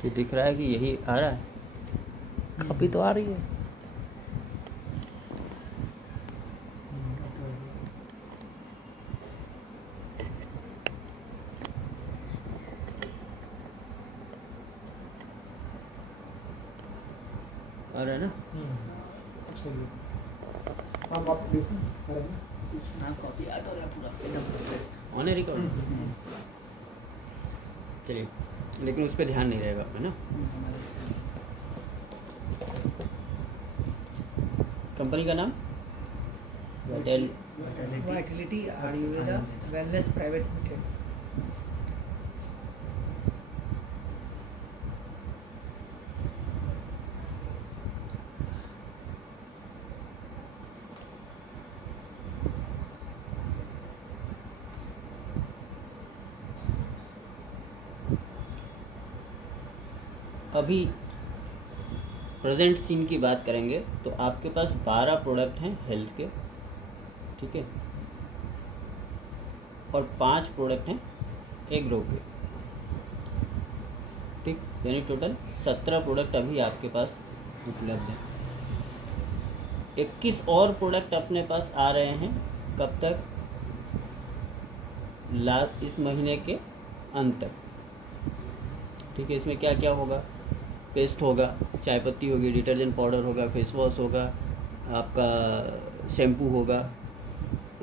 ये दिख रहा है कि यही आ रहा है, कॉपी तो आ रही है। आ रहा है ना? सही है। हाँ कॉपी देखो हाँ कॉपी आ तो रहा है पूरा एकदम ऑन है रिकॉर्ड। चलिए, लेकिन उस पर ध्यान नहीं रहेगा है ना। कंपनी का नाम Vitality Ayurveda wellness private limited. अभी प्रेजेंट सीन की बात करेंगे तो आपके पास 12 प्रोडक्ट हैं हेल्थ के, ठीक है, और 5 प्रोडक्ट हैं एग्रो के, ठीक, यानी टोटल 17 प्रोडक्ट अभी आपके पास उपलब्ध हैं। 21 और प्रोडक्ट अपने पास आ रहे हैं, कब तक? इस महीने के अंत तक, ठीक है। इसमें क्या क्या होगा? पेस्ट होगा, चाय पत्ती होगी, डिटर्जेंट पाउडर होगा, फेस वॉश होगा, आपका शैम्पू होगा,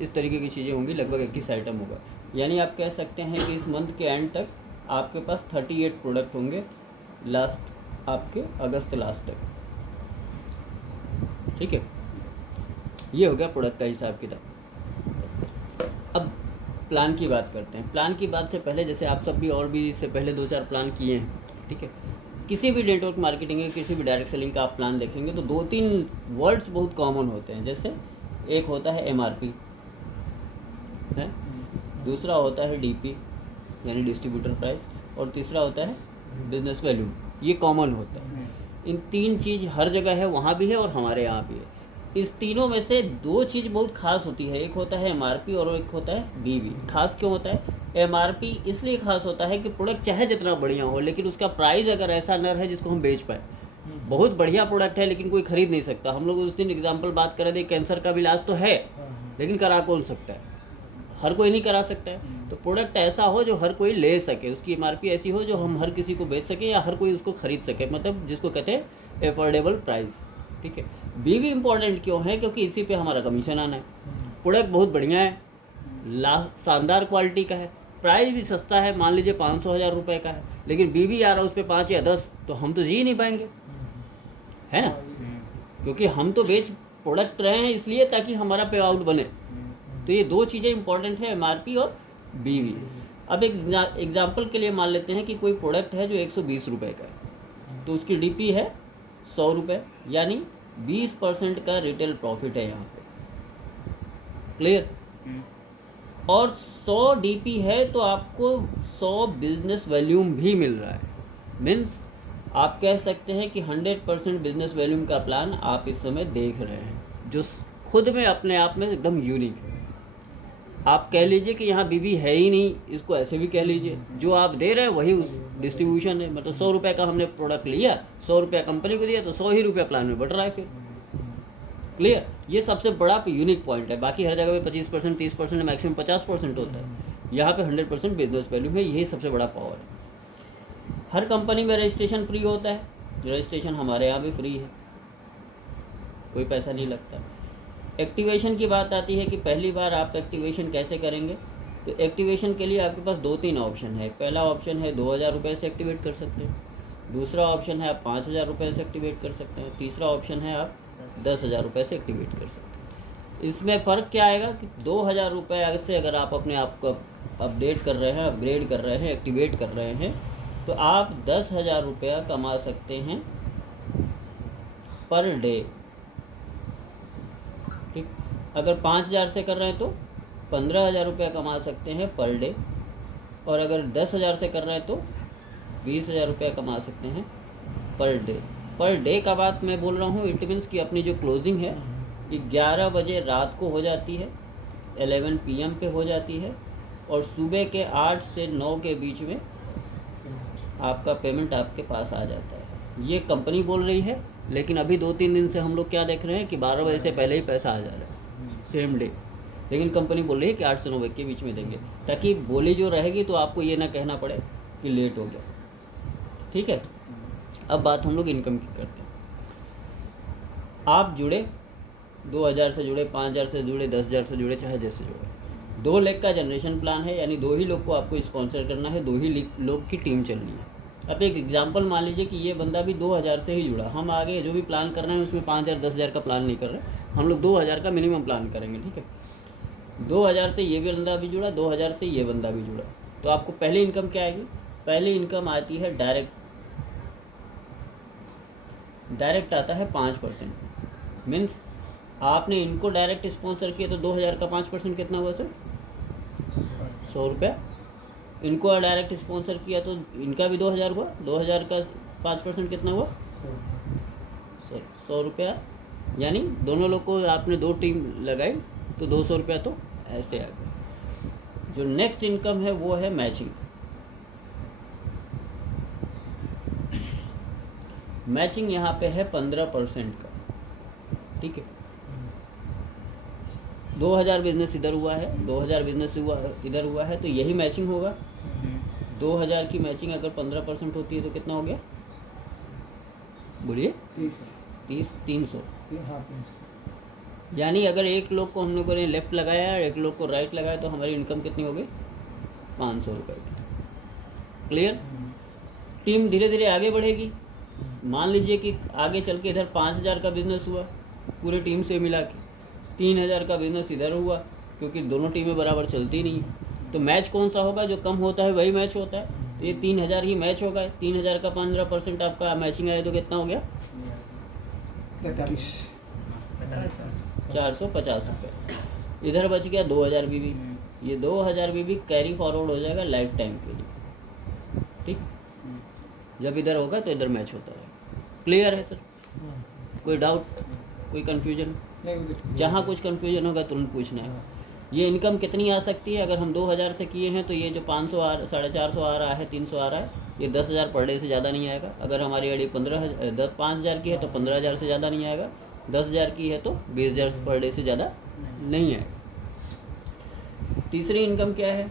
इस तरीके की चीज़ें होंगी। लगभग 21 आइटम होगा, यानी आप कह सकते हैं कि इस मंथ के एंड तक आपके पास 38 प्रोडक्ट होंगे, लास्ट आपके अगस्त लास्ट तक, ठीक है। ये हो गया प्रोडक्ट का हिसाब किताब। अब प्लान की बात करते हैं। प्लान की बात से पहले, जैसे आप सब भी और भी इससे पहले 2-4 प्लान किए हैं, ठीक है। किसी भी नेटवर्क मार्केटिंग के, किसी भी डायरेक्ट सेलिंग का आप प्लान देखेंगे तो 2-3 वर्ड्स बहुत कॉमन होते हैं। जैसे एक होता है MRP है, दूसरा होता है DP यानी डिस्ट्रीब्यूटर प्राइस, और तीसरा होता है बिजनेस वैल्यू। ये कॉमन होता है। इन 3 चीज़ हर जगह है, वहाँ भी है और हमारे यहाँ भी है। इस तीनों में से 2 चीज़ बहुत खास होती है, एक होता है MRP और एक होता है BV। खास क्यों होता है? MRP इसलिए खास होता है कि प्रोडक्ट चाहे जितना बढ़िया हो, लेकिन उसका प्राइस अगर ऐसा न रहे जिसको हम बेच पाए। बहुत बढ़िया प्रोडक्ट है लेकिन कोई ख़रीद नहीं सकता। हम लोग उस दिन एग्जाम्पल बात कर रहे थे, कैंसर का भी इलाज तो है लेकिन करा कौन सकता है? हर कोई नहीं करा सकता है। तो प्रोडक्ट ऐसा हो जो हर कोई ले सके, उसकी MRP ऐसी हो जो हम हर किसी को बेच सके या हर कोई उसको ख़रीद सके, मतलब जिसको कहते हैं एफोर्डेबल प्राइस, ठीक है। BV इम्पॉर्टेंट क्यों है? क्योंकि इसी पे हमारा कमीशन आना है। प्रोडक्ट बहुत बढ़िया है, शानदार क्वालिटी का है, प्राइस भी सस्ता है, मान लीजिए 500-1000 रुपये का है, लेकिन BV आ रहा है उस पर 5 या 10, तो हम तो जी ही नहीं पाएंगे, है ना। क्योंकि हम तो बेच प्रोडक्ट रहे हैं इसलिए ताकि हमारा पे आउट बने। तो ये 2 चीज़ें इंपॉर्टेंट है, MRP और BV। अब एक एग्जाम्पल के लिए मान लेते हैं कि कोई प्रोडक्ट है जो 120 रुपये का है, तो उसकी DP है 100 रुपये, यानी 20% का रिटेल प्रॉफिट है यहाँ पे, क्लियर। और 100 DP है तो आपको 100 बिजनेस वैल्यूम भी मिल रहा है। मीन्स आप कह सकते हैं कि 100% बिजनेस वैल्यूम का प्लान आप इस समय देख रहे हैं, जो खुद में अपने आप में एकदम यूनिक है। आप कह लीजिए कि यहाँ BV है ही नहीं, इसको ऐसे भी कह लीजिए, जो आप दे रहे हैं वही उस डिस्ट्रीब्यूशन है। मतलब 100 रुपये का हमने प्रोडक्ट लिया, 100 रुपया कंपनी को दिया, तो 100 ही रुपया प्लान में बढ़ रहा है फिर, क्लियर। ये सबसे बड़ा यूनिक पॉइंट है। बाकी हर जगह पे 25%, 30%, मैक्सिमम 50% होता है, यहाँ पे 100% बिजनेस वैल्यू है। यही सबसे बड़ा पावर है। हर कंपनी में रजिस्ट्रेशन फ्री होता है, रजिस्ट्रेशन हमारे यहाँ भी फ्री है, कोई पैसा नहीं लगता। एक्टिवेशन की बात आती है कि पहली बार आप एक्टिवेशन कैसे करेंगे, तो एक्टिवेशन के लिए आपके पास 2-3 ऑप्शन है। पहला ऑप्शन है 2000 रुपये से एक्टिवेट कर सकते हैं, दूसरा ऑप्शन है आप 5000 रुपये से एक्टिवेट कर सकते हैं, तीसरा ऑप्शन है आप 10,000 रुपये से एक्टिवेट कर सकते हैं। इसमें फ़र्क क्या आएगा कि 2000 रुपये से अगर आप अपने आप को अपडेट कर रहे हैं, अपग्रेड कर रहे हैं, एक्टिवेट कर रहे हैं, तो आप 10,000 रुपया कमा सकते हैं पर डे, ठीक। अगर 5000 से कर रहे हैं तो 15,000 रुपया कमा सकते हैं पर डे, और अगर 10,000 से कर रहे हैं तो 20,000 रुपया कमा सकते हैं पर डे। पर डे का बात मैं बोल रहा हूँ, इट मीन्स कि अपनी जो क्लोजिंग है 11 बजे रात को हो जाती है, 11 PM पे हो जाती है, और सुबह के 8 से 9 के बीच में आपका पेमेंट आपके पास आ जाता है। ये कंपनी बोल रही है, लेकिन अभी 2-3 दिन से हम लोग क्या देख रहे हैं कि 12 बजे से पहले ही पैसा आ जा रहा है, सेम डे। लेकिन कंपनी बोल रही है कि 8 से 9 बजे के बीच में देंगे, ताकि बोली जो रहेगी तो आपको ये ना कहना पड़े कि लेट हो गया। ठीक है, अब बात हम लोग इनकम की करते हैं। आप जुड़े, 2000 से जुड़े, 5000 से जुड़े, 10,000 से जुड़े, चाहे जैसे जुड़े, 2 लाख का जनरेशन प्लान है, यानी 2 ही लोग को आपको स्पॉन्सर करना है, 2 ही लोग की टीम चलनी है। अब एक एग्जांपल मान लीजिए कि ये बंदा भी 2000 से ही जुड़ा, हम आगे जो भी प्लान कर रहे हैं उसमें 5000 10,000 का प्लान नहीं कर रहे, हम लोग 2000 का मिनिमम प्लान करेंगे। ठीक है, 2000 से ये बंदा भी जुड़ा, 2000 से ये बंदा भी जुड़ा, तो आपको पहली इनकम क्या आएगी? पहली इनकम आती है डायरेक्ट आता है 5%। मीन्स आपने इनको डायरेक्ट स्पॉन्सर किया तो 2000 का 5% कितना हुआ सर? 100 रुपया। इनको डायरेक्ट स्पॉन्सर किया तो इनका भी 2000 हुआ, 2000 का 5% कितना हुआ? 100 रुपया। यानी दोनों लोग को आपने 2 टीम लगाई तो 200 रुपया तो ऐसे आ गया। जो नेक्स्ट इनकम है वो है मैचिंग। मैचिंग यहाँ पे है 15% का। ठीक है, 2000 बिजनेस इधर हुआ है, 2000 बिजनेस इधर हुआ है, तो यही मैचिंग होगा। 2000 की मैचिंग अगर 15% होती है तो कितना हो गया? बोलिए। 30 300। हाँ 300। यानी अगर एक लोग को हम लोगों ने लेफ्ट लगाया और एक लोग को राइट लगाया तो हमारी इनकम कितनी हो गई? 500 रुपये की। क्लियर? टीम धीरे धीरे आगे बढ़ेगी। मान लीजिए कि आगे चल के इधर 5000 का बिजनेस हुआ पूरी टीम से मिला के, 3000 का बिजनेस इधर हुआ, क्योंकि दोनों टीमें बराबर चलती नहीं, तो मैच कौन सा होगा? जो कम होता है वही मैच होता है। तो ये 3000 ही मैच होगा। 3000 का 15% आपका मैचिंग आया तो कितना हो गया? 450 रुपये। इधर बच गया 2000 बीबी। ये 2000 बीबी कैरी फॉरवर्ड हो जाएगा लाइफ टाइम के लिए। ठीक, जब इधर होगा तो इधर मैच होता है। क्लियर है सर? कोई डाउट, कोई कन्फ्यूजन? जहाँ कुछ कन्फ्यूजन होगा तुरंत पूछना है। ये इनकम कितनी आ सकती है? अगर हम 2000 से किए हैं तो ये जो 500 450 आ रहा है, 300 आ रहा है, ये 10,000 पर डे से ज़्यादा नहीं आएगा। अगर हमारी आईडी 5,000 की है तो 15,000 से ज़्यादा नहीं आएगा। 10,000 की है तो 20,000 पर डे से ज़्यादा नहीं आएगा। तीसरी इनकम क्या है?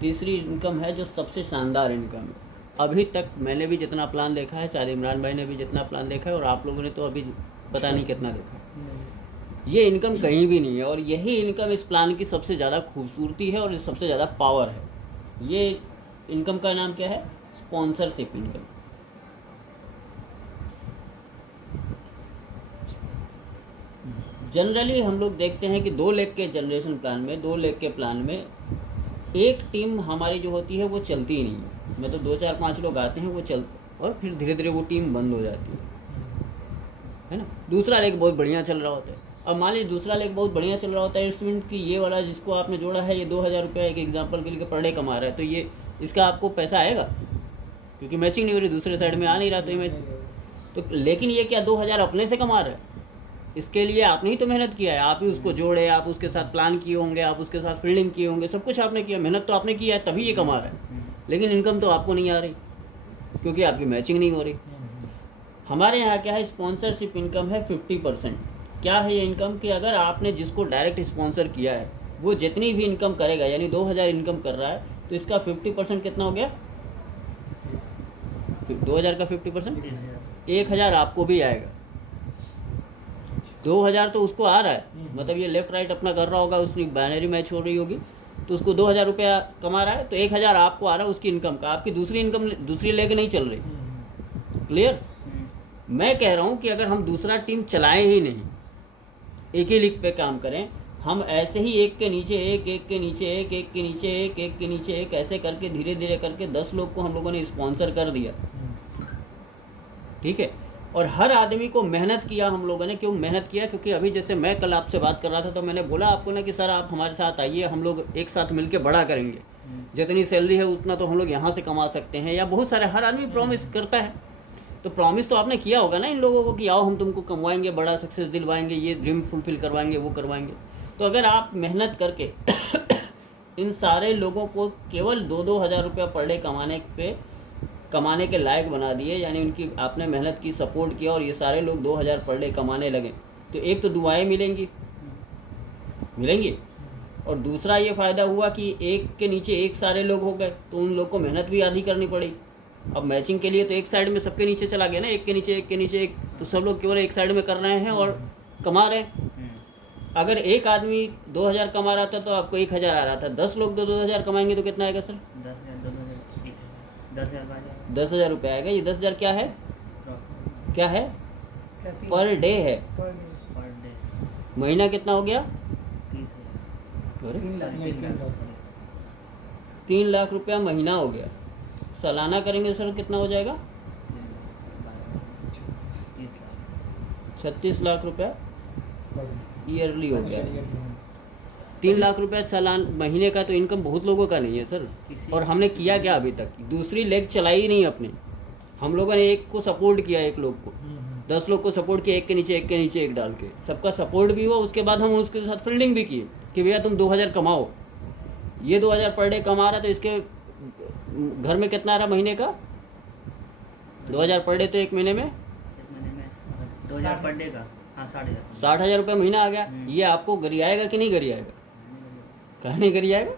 तीसरी इनकम है जो सबसे शानदार इनकम है। अभी तक मैंने भी जितना प्लान देखा है, शायद इमरान भाई ने भी जितना प्लान देखा है, और आप लोगों ने तो अभी पता नहीं कितना देखा है। ये इनकम कहीं भी नहीं है, और यही इनकम इस प्लान की सबसे ज़्यादा खूबसूरती है और सबसे ज़्यादा पावर है। ये इनकम का नाम क्या है? Sponsorship income. जनरली हम लोग देखते हैं कि 2 लाख के जनरेशन प्लान में, 2 लाख के प्लान में एक टीम हमारी जो होती है वो चलती ही नहीं है। मतलब 2 4 5 लोग आते हैं वो और फिर धीरे धीरे वो टीम बंद हो जाती है ना। दूसरा लेग बहुत बढ़िया चल रहा होता है। अब मान लीजिए दूसरा लेग बहुत बढ़िया चल रहा होता है, इंस्ट्रूमेंट की ये वाला जिसको आपने जोड़ा है, ये 2000 रुपया एक एग्जाम्पल के लिए पर डे कमा रहा है, तो ये इसका आपको पैसा आएगा क्योंकि मैचिंग नहीं हो रही, दूसरे साइड में आ नहीं रहा, तो ये तो लेकिन ये क्या 2000 अपने से कमा रहा है? इसके लिए आपने ही तो मेहनत किया है, आप ही उसको जोड़े, आप उसके साथ प्लान किए होंगे, आप उसके साथ फील्डिंग किए होंगे, सब कुछ आपने किया, मेहनत तो आपने किया है, तभी ये कमा रहा है। लेकिन इनकम तो आपको नहीं आ रही क्योंकि आपकी मैचिंग नहीं हो रही। हमारे यहाँ क्या है? स्पॉन्सरशिप इनकम है 50%। क्या है ये इनकम? कि अगर आपने जिसको डायरेक्ट स्पॉन्सर किया है वो जितनी भी इनकम करेगा, यानी 2000 इनकम कर रहा है, तो इसका 50% कितना हो गया? 2000 का 50% 1000 आपको भी आएगा। 2000 तो उसको आ रहा है, मतलब ये लेफ्ट राइट अपना कर रहा होगा, उसकी बाइनरी मैच हो रही होगी, तो उसको 2000 रुपया कमा रहा है, तो 1000 आपको आ रहा है उसकी इनकम का। आपकी दूसरी इनकम, दूसरी लेग नहीं चल रही। क्लियर? मैं कह रहा हूँ कि अगर हम दूसरा टीम चलाएं ही नहीं, एक ही लीग पे काम करें, हम ऐसे ही एक के नीचे एक, एक के नीचे एक, एक के नीचे एक, एक के नीचे एक, ऐसे करके धीरे धीरे करके 10 लोग को हम लोगों ने स्पॉन्सर कर दिया। ठीक है, और हर आदमी को मेहनत किया हम लोगों ने। क्यों मेहनत किया? क्योंकि अभी जैसे मैं कल आपसे बात कर रहा था तो मैंने बोला आपको ना कि सर आप हमारे साथ आइए, हम लोग एक साथ मिलके बड़ा करेंगे, जितनी सैलरी है उतना तो हम लोग यहाँ से कमा सकते हैं, या बहुत सारे हर आदमी प्रॉमिस करता है। तो प्रॉमिस तो आपने किया होगा ना इन लोगों को कि आओ हम तुमको कमवाएंगे, बड़ा सक्सेस दिलवाएंगे, ये ड्रीम फुलफिल करवाएंगे, वो करवाएंगे। तो अगर आप मेहनत करके इन सारे लोगों को केवल 2-2 हज़ार रुपया पर डे कमाने के लायक बना दिए, यानी उनकी आपने मेहनत की, सपोर्ट किया और ये सारे लोग 2 हज़ार पर डे कमाने लगे, तो एक तो दुआएं मिलेंगी, और दूसरा ये फ़ायदा हुआ कि एक के नीचे एक सारे लोग हो गए, तो उन लोग को मेहनत भी आधी करनी पड़ी। अब मैचिंग के लिए तो एक साइड में सबके नीचे चला गया ना, एक के नीचे एक, तो सब लोग केवल एक साइड में कर रहे हैं और कमा रहे हैं। अगर एक आदमी 2 हज़ार कमा रहा था तो आपको 1 हज़ार आ रहा था, 10 लोग 2-2 हज़ार कमाएंगे तो कितना आएगा सर? 10 हज़ार रुपये आएगा। ये 10 हज़ार क्या है? पर डे है। पर डे महीना कितना हो गया? 3 लाख रुपया महीना हो गया। सालाना करेंगे सर कितना हो जाएगा? 36 लाख रुपया ईयरली हो गया। 3 लाख रुपया सालाना महीने का तो इनकम बहुत लोगों का नहीं है सर। और हमने किया क्या अभी तक? दूसरी लेग चलाई ही नहीं अपनी। हम लोगों ने एक को सपोर्ट किया, एक लोग को, 10 लोग को सपोर्ट किया, एक के नीचे एक डाल के, सबका सपोर्ट भी हुआ। उसके बाद हम उसके साथ फील्डिंग भी किए कि भैया तुम 2 हज़ार कमाओ। ये 2 हज़ार पर डे कमा रहा, तो इसके घर में कितना आ रहा महीने का? 2 हज़ार पर डे तो एक महीने में 2000 पर डे का, हाँ 60,000। 60,000 रुपये महीना आ गया। ये आपको गरियाएगा कि नहीं गरियाएगा? कहाँ नहीं गरियाएगा?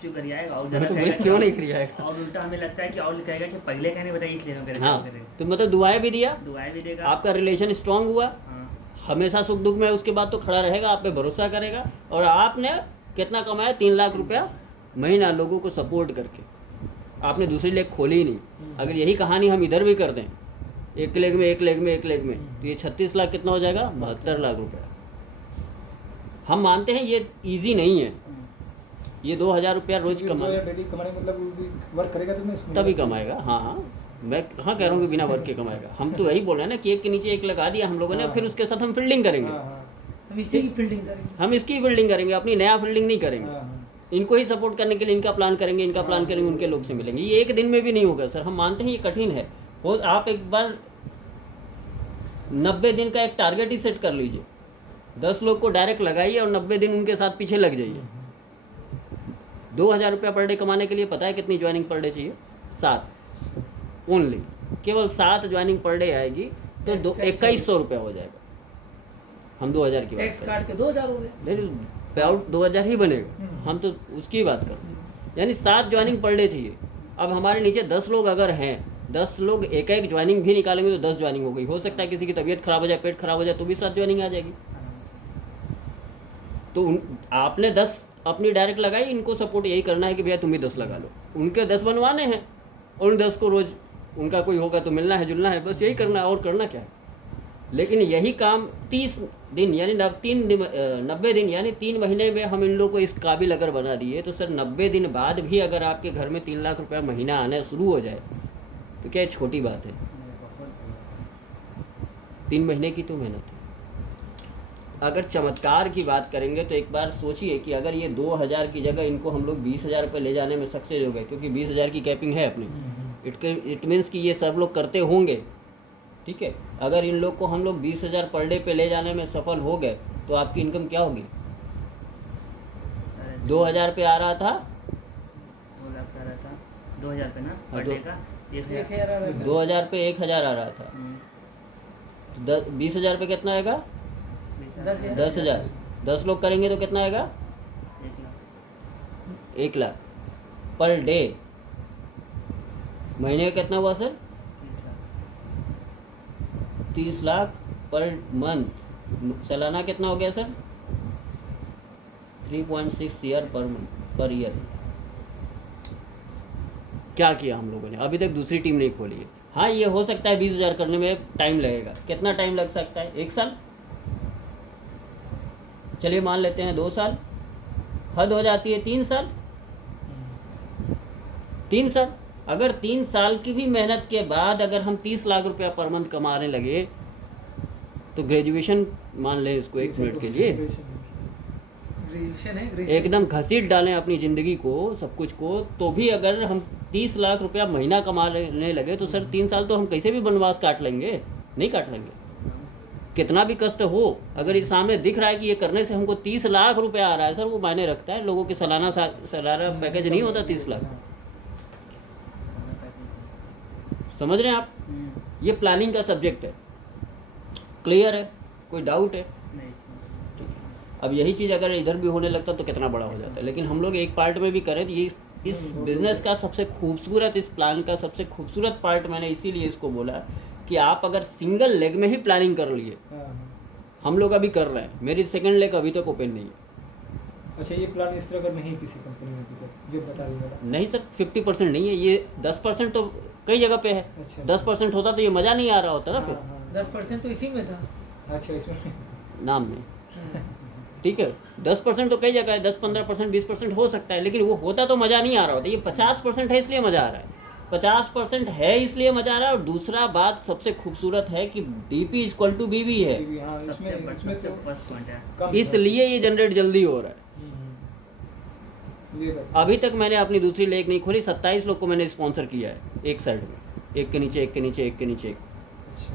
क्यों करिएगा? और तो बोले क्यों नहीं गरियाएगा? और उल्टा हमें लगता है कि और कहेगा कि पहले कहने बताइए, इसलिए हम करेंगे। हाँ, तो मतलब दुआएं भी दिया, दुआएं भी देगा, आपका रिलेशन स्ट्रांग हुआ, हाँ। हमेशा सुख दुख में उसके बाद तो खड़ा रहेगा, आप पे भरोसा करेगा। और आपने कितना कमाया? 3 लाख रुपया महीना लोगों को सपोर्ट करके। आपने दूसरी लेग खोली ही नहीं। अगर यही कहानी हम इधर भी कर दें, एक लेग में, तो ये 36 लाख कितना हो जाएगा? 72 लाख रुपया। हम मानते हैं ये ईजी नहीं है, ये 2 हज़ार रुपया रोज डेली कमाने मतलब वर्क करेगा तो मैं इसमें तभी कमाएगा। हाँ, मैं कहाँ कह रहा हूँ कि बिना वर्क के कमाएगा। हम तो वही बोल रहे हैं ना कि एक के नीचे एक लगा दिया हम लोगों ने, फिर उसके साथ हम फील्डिंग करेंगे। हम इसी की फील्डिंग करेंगे, हम इसकी फील्डिंग करेंगे, अपनी नया फील्डिंग नहीं करेंगे। इनको ही सपोर्ट करने के लिए इनका प्लान करेंगे, उनके लोग से मिलेंगे। ये एक दिन में भी नहीं होगा सर, हम मानते हैं ये कठिन है। हो आप एक बार 90 दिन का एक टारगेट ही सेट कर लीजिए, 10 लोग को डायरेक्ट लगाइए और 90 दिन उनके साथ पीछे लग जाइए। 2 हज़ार रुपया पर डे कमाने के लिए पता है कितनी ज्वाइनिंग पर डे चाहिए? 7 ओनली, केवल 7 ज्वाइनिंग पर डे आएगी तो 2100 रुपया हो जाएगा। हम 2 हज़ार की बात टैक्स करें, काट के 2000 हो गया। नहीं पे आउट 2 हज़ार ही बनेगा, हम तो उसकी बात कर रहे हैं। यानी 7 ज्वाइनिंग पर डे चाहिए। अब हमारे नीचे 10 लोग अगर हैं, 10 लोग एक ज्वाइनिंग भी निकालेंगे तो 10 ज्वाइनिंग हो गई। हो सकता है किसी की तबीयत खराब हो जाए, पेट खराब हो जाए, तो भी 7 ज्वाइनिंग आ जाएगी। तो आपने 10 अपनी डायरेक्ट लगाई, इनको सपोर्ट यही करना है कि भैया तुम भी 10 लगा लो। उनके 10 बनवाने हैं और उन 10 को रोज़ उनका कोई होगा तो मिलना है, जुलना है, बस यही करना है, और करना क्या है। लेकिन यही काम 30 दिन यानी 90 दिन यानी 3 महीने में हम इन लोगों को इस काबिल अगर बना दिए, तो सर 90 दिन बाद भी अगर आपके घर में 3 लाख रुपया महीना आना शुरू हो जाए तो क्या छोटी बात है? 3 महीने की तो मेहनत है। अगर चमत्कार की बात करेंगे तो एक बार सोचिए कि अगर ये 2 हज़ार की जगह इनको हम लोग 20 हज़ार रुपये ले जाने में सक्सेस हो गए, क्योंकि 20 हज़ार की कैपिंग है अपनी, इट मीन्स कि ये सब लोग करते होंगे, ठीक है। अगर इन लोग को हम लोग 20 हज़ार पर डे पे ले जाने में सफल हो गए तो आपकी इनकम क्या होगी? 2 हज़ार पे आ रहा था, 2 लाख आ रहा था, 2000 पे ना पर डे का 1000। 2 हज़ार पे 1 हज़ार आ रहा था, तो 20 हज़ार पे कितना आएगा? 10 हज़ार। 10 लोग करेंगे तो कितना आएगा? 1 लाख पर डे। महीने का कितना हुआ सर? 30 lakh per month. सालाना कितना हो गया सर? 3.6 year per year. क्या किया हम लोगों ने? अभी तक दूसरी टीम नहीं खोली है। हाँ, ये हो सकता है 20 हज़ार करने में टाइम लगेगा। कितना टाइम लग सकता है? 1 साल, चलिए मान लेते हैं 2 साल, हद हो जाती है 3 साल। 3 साल, अगर 3 साल की भी मेहनत के बाद अगर हम 30 लाख रुपया पर मंथ कमाने लगे तो ग्रेजुएशन मान लें इसको 1 मिनट के लिए, ग्रेजुएशन है, एकदम घसीट डालें अपनी ज़िंदगी को, सब कुछ को, तो भी अगर हम 30 लाख रुपया महीना कमाने लगे तो सर 3 साल तो हम कैसे भी वनवास काट लेंगे, नहीं काट लेंगे। कितना भी कष्ट हो, अगर ये सामने दिख रहा है कि ये करने से हमको 30 लाख रुपया आ रहा है सर, वो मायने रखता है। लोगों के सालाना पैकेज नहीं होता 30 लाख। समझ रहे हैं आप? ये प्लानिंग का सब्जेक्ट है। क्लियर है? कोई डाउट है? नहीं। अब यही चीज़ अगर इधर भी होने लगता तो कितना बड़ा हो जाता है। लेकिन हम लोग एक पार्ट में भी करें तो ये इस बिज़नेस का सबसे खूबसूरत, इस प्लान का सबसे खूबसूरत पार्ट मैंने इसीलिए इसको बोला कि आप अगर सिंगल लेग में ही प्लानिंग कर लिए, हम लोग अभी कर रहे हैं, मेरी सेकंड लेग अभी तक ओपन नहीं है। अच्छा, ये प्लान इस तरह का नहीं किसी कंपनी में अभी तक, ये बता दीजिएगा। नहीं सर, 50% नहीं है ये, 10% तो कई जगह पे है। अच्छा। 10% होता तो ये मज़ा नहीं आ रहा होता ना फिर। 10% तो इसी में था। अच्छा, इसमें नाम में ठीक है, 10% तो कई जगह है, 10, 15%, 20% हो सकता है, लेकिन वो होता तो मज़ा नहीं आ रहा होता। ये 50% है इसलिए मज़ा आ रहा है, 50% है इसलिए मज़ा आ रहा है। और दूसरा बात सबसे खूबसूरत है कि DP इक्वल टू BB है, हाँ, इसमें तो फर्स्ट पॉइंट है। कम इसलिए ये जनरेट जल्दी हो रहा है। ये बात। अभी तक मैंने अपनी दूसरी लेग नहीं खोली, 27 लोग को मैंने स्पॉन्सर किया है एक साइड में, एक के नीचे एक के नीचे एक के नीचे एक। अच्छा,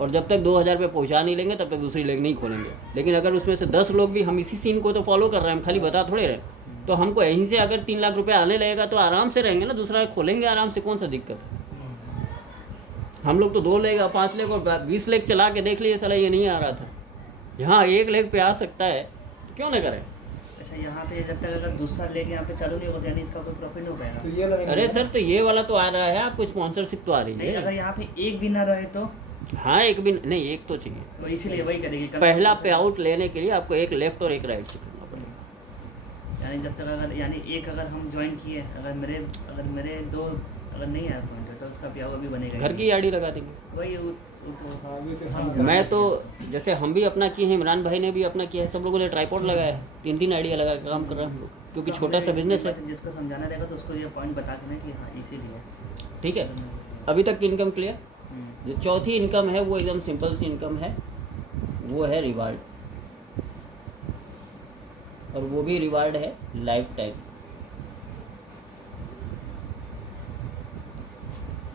और जब तक 2000 पे पहुंचा नहीं लेंगे तब तक दूसरी लेग नहीं खोलेंगे। लेकिन अगर उसमें से 10 लोग भी हम इसी सीन को तो फॉलो कर रहे हैं, हम खाली बता थोड़े रहे, तो हमको यहीं से अगर 3 लाख रुपए आने लगेगा तो आराम से रहेंगे ना, दूसरा खोलेंगे आराम से, कौन सा दिक्कत है। हम लोग तो 2 लेग, 5 लेग और 20 लेग चला के देख लिए, साला ये नहीं आ रहा था, यहाँ 1 लेग पे आ सकता है, तो क्यों ना करें। अच्छा, यहाँ पे जब तक अगर दूसरा लेके यहाँ पे चालू नहीं होगा यानी इसका कोई प्रॉफिट नहीं हो पाएगा। तो ये वाला नहीं अरे है। सर, तो ये वाला तो आ रहा है, आपको स्पॉन्सरशिप तो आ रही नहीं, अगर है। यहाँ पे एक भी ना रहे तो हाँ, एक भी नहीं, एक तो चाहिए। वो इसीलिए वही करेगी। पहला पे आउट लेने के लिए आपको एक लेफ्ट और एक राइट से करना पड़ेगा। यानी जब तक अगर यानी एक अगर हम ज्वाइन किए, अगर मेरे 2 अगर नहीं आया पॉइंट तो उसका प्याव अभी बनेगा। घर की आईडी लगा देंगे। वही हाँ, ये तो हम- समझ मैं तो जैसे हम भी अपना किए हैं, इमरान भाई ने भी अपना किया है, सब लोगों ने ट्राईपॉड लगाया है, 3 आइडिया लगा के काम कर रहे हैं हम लोग, क्योंकि तो छोटा सा हमें बिजनेस है। जिसको समझाना रहेगा तो उसको ये पॉइंट बता के ना कि हाँ इसीलिए। ठीक है, अभी तक की इनकम क्लियर। जो चौथी इनकम है वो एकदम सिंपल सी इनकम है, वो है रिवार्ड। और वो भी रिवार्ड है लाइफ टाइम।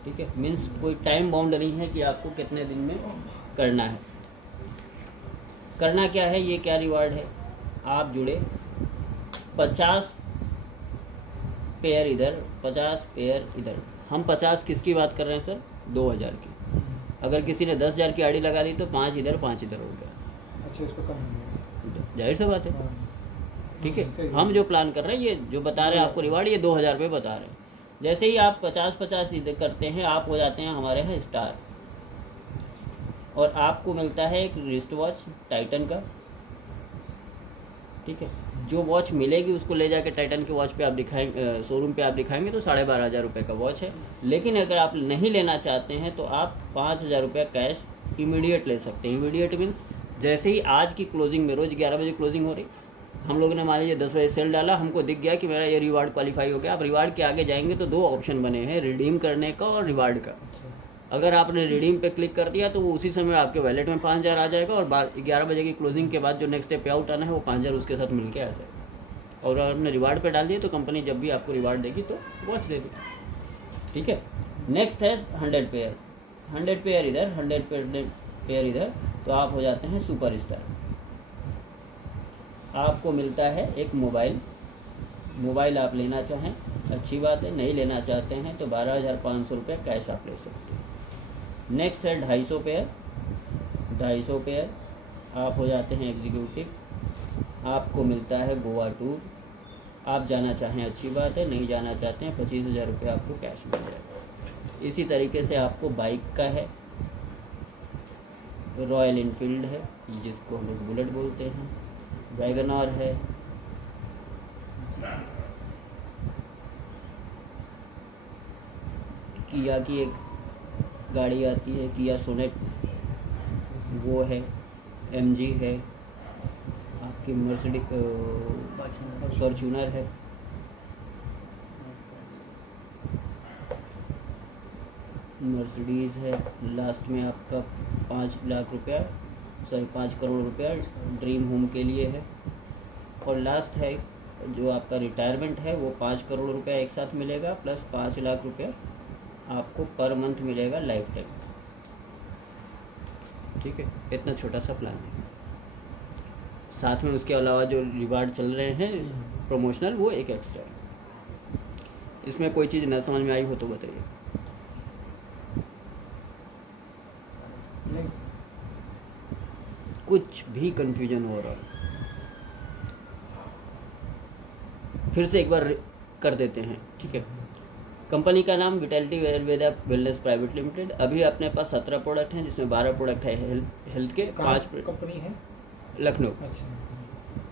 ठीक है, मीन्स कोई टाइम बाउंड नहीं है कि आपको कितने दिन में करना है। करना क्या है, ये क्या रिवार्ड है, आप जुड़े 50 पेयर इधर, 50 पेयर इधर। हम 50 किसकी बात कर रहे हैं सर? 2000 की। अगर किसी ने 10,000 की आईडी लगा दी तो 5 इधर 5 इधर हो गया। अच्छा, इस पर कम नहीं है। जाहिर सी बात है। हाँ। ठीक है, सही हम जो प्लान कर रहे हैं, ये जो बता रहे हैं आपको रिवार्ड, ये 2000 रुपये बता रहे हैं। जैसे ही आप 50-50 इधर करते हैं, आप हो जाते हैं हमारे यहाँ स्टार। और आपको मिलता है एक रिस्ट वॉच टाइटन का। ठीक है, जो वॉच मिलेगी उसको ले जाके टाइटन के वॉच पे आप दिखाएंगे, शोरूम पे आप दिखाएंगे तो 12,500 रुपये का वॉच है। लेकिन अगर आप नहीं लेना चाहते हैं तो आप 5,000 रुपये कैश इमीडिएट ले सकते हैं। इमीडिएट मीन्स जैसे ही आज की क्लोजिंग में, रोज़ 11 बजे क्लोजिंग हो रही, हम लोगों ने मान लीजिए 10 बजे सेल डाला, हमको दिख गया कि मेरा ये रिवार्ड क्वालिफाई हो गया। अब रिवार्ड के आगे जाएंगे तो 2 ऑप्शन बने हैं, रिडीम करने का और रिवार्ड का। अगर आपने रिडीम पे क्लिक कर दिया तो वो उसी समय आपके वैलेट में 5,000 आ जाएगा, और 11 बजे की क्लोजिंग के बाद जो नेक्स्ट डे पे आउट आना है वो 5,000 उसके साथ मिल के आ जाएगा। और अगर आपने रिवार्ड पे डाल दिया तो कंपनी जब भी आपको रिवार्ड देगी तो वॉच दे देगी। ठीक है, नेक्स्ट है 100 पेयर। 100 पेयर इधर, 100 पेयर इधर, तो आप हो जाते हैं सुपर स्टार। आपको मिलता है एक मोबाइल आप लेना चाहें अच्छी बात है, नहीं लेना चाहते हैं तो 12,500 रुपये कैश आप ले सकते हैं। नेक्स्ट है 250 पेयर। 250 पेयर आप हो जाते हैं एग्जीक्यूटिव। आपको मिलता है गोवा टूर। आप जाना चाहें अच्छी बात है, नहीं जाना चाहते हैं 25,000 रुपये आपको कैश मिल जाएगा। इसी तरीके से आपको बाइक का है, रॉयल इनफील्ड है जिसको हम लोग बुलेट बोलते हैं, वैगनआर है, किया की एक गाड़ी आती है किया सोनेट, वो है, MG है, आपकी मर्सिडीज फॉर्च्यूनर है, मर्सिडीज़ है। लास्ट में आपका 5 लाख रुपया, सॉरी 5 करोड़ रुपया ड्रीम होम के लिए है। और लास्ट है जो आपका रिटायरमेंट है, वो 5 करोड़ रुपया एक साथ मिलेगा, प्लस 5 लाख रुपया आपको पर मंथ मिलेगा लाइफ टाइम। ठीक है, इतना छोटा सा प्लान है। साथ में उसके अलावा जो रिवार्ड चल रहे हैं प्रमोशनल, वो एक एक्स्ट्रा है। इसमें कोई चीज़ ना समझ में आई हो तो बताइए। नहीं कुछ भी कंफ्यूजन हो रहा है, फिर से एक बार कर देते हैं, ठीक है। कंपनी का नाम vitality Ayurveda wellness private limited. अभी अपने पास 17 प्रोडक्ट हैं, जिसमें 12 प्रोडक्ट है हेल्थ के, कहाँ 5 कंपनी है? लखनऊ, अच्छा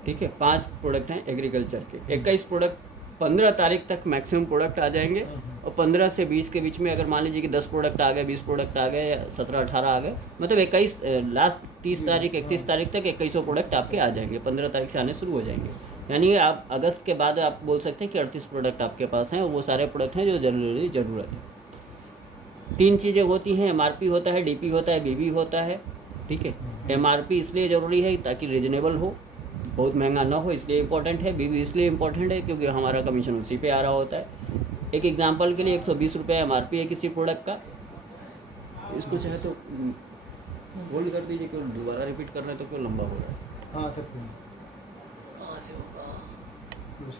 ठीक है। 5 प्रोडक्ट हैं एग्रीकल्चर के। 21 प्रोडक्ट 15 तारीख तक मैक्सिमम प्रोडक्ट आ जाएंगे, और 15 से 20 के बीच में अगर मान लीजिए कि 10 प्रोडक्ट आ गए, 20 प्रोडक्ट आ गए, या 17-18 आ गए, मतलब 21 लास्ट 30 तारीख 31 तारीख तक 2100 प्रोडक्ट आपके आ जाएंगे। 15 तारीख से आने शुरू हो जाएंगे, यानी आप अगस्त के बाद आप बोल सकते हैं कि 38 प्रोडक्ट आपके पास हैं, और वो सारे प्रोडक्ट हैं जो जनरली ज़रूरत है। 3 चीज़ें होती हैं, MRP होता है, DP होता है, BB होता है, ठीक है। MRP इसलिए ज़रूरी है ताकि रीजनेबल हो, बहुत महंगा ना हो, इसलिए इम्पोर्टेंट है। BB इसलिए इम्पोर्टेंट है क्योंकि हमारा कमीशन उसी पे आ रहा होता है। एक एग्जांपल के लिए 120 रुपये MRP है किसी प्रोडक्ट का। इसको चाहे तो होल्ड कर दीजिए, क्यों दोबारा रिपीट कर रहे हैं तो क्यों लंबा हो रहा है। हाँ सर कहाँ से होगा? पूछ